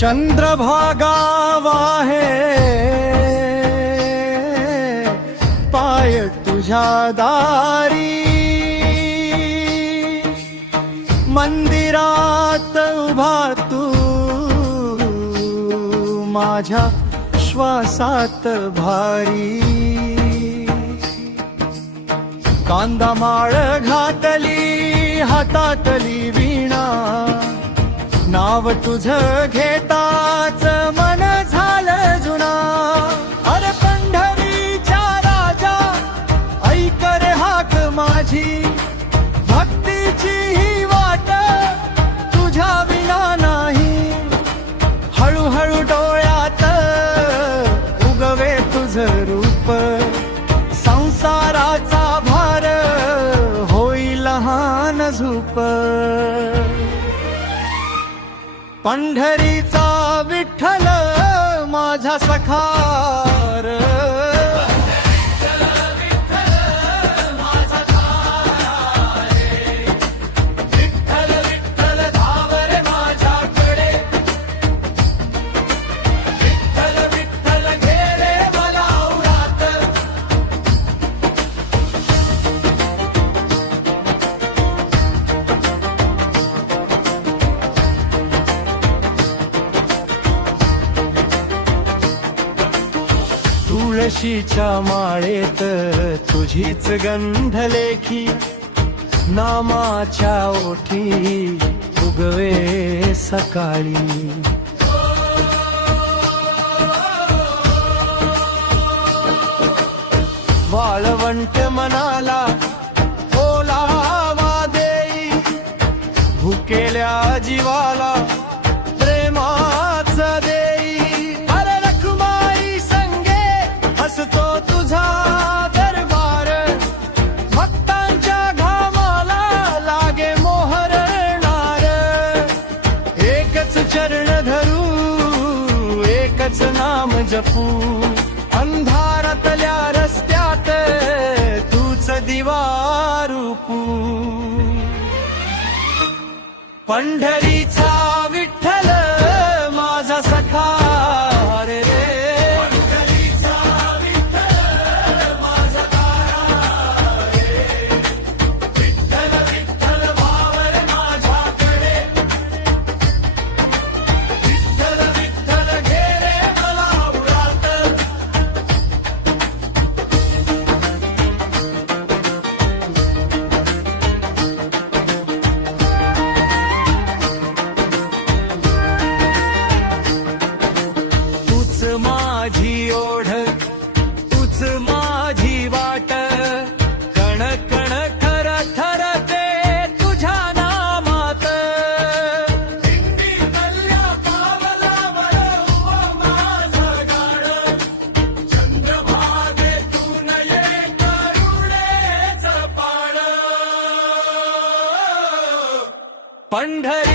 चंद्रभागा वाहे पाय तुझ्या दारी, मंदिरात उभा तू माझ्या श्वासात भारी. कांदा माळ घातली हातातली वीणा, नाव तुझं घेताच मन झालं जुना. अरे पंढरीच्या राजा ऐक रे हाक माझी, भक्तीची ही वाट तुझ्या विना नाही. हळूहळू डोळ्यात उगवे तुझं रूप, संसाराचा भार होईल लहान झोप. पंढरीचा विठ्ठल माझा सखार, विठ्ठल विठ्ठल धाव रे माझ्याकडे, विठ्ठल विठ्ठल घे रे मला उरात. तुळशीच्या माळेत तुझीच गंधलेखी, नामाच्या ओठी उगवे सकाळी. वाळवंट मनाला ओलावा देई, भुकेल्या जीवाला प्रेमाच देई. अरे रखुमाई संगे हसतो तुझा दरबार, भक्तांच्या घामाला लागे मोहरणार. एकच चरण धरू एकच नाम जपू, अंधारातल्या रस्त्यात तूच दिवा रूपू. पंढरीचा विठ्ठल माझा सखा रे, पंढरीचा विठ्ठल माझा तारा रे. विठ्ठल विठ्ठल भाव रे माझ्याकडे, विठ्ठल विठ्ठल घे रे मला उरात. तूच माझी ओढ तूच माझी वाट, कण कण थर थरते तुझ्या नामात. दिंडीतल्या पावलावर उभं माझं गाड, चंद्रभागेतून ये करुणेचं पाड. पंढरी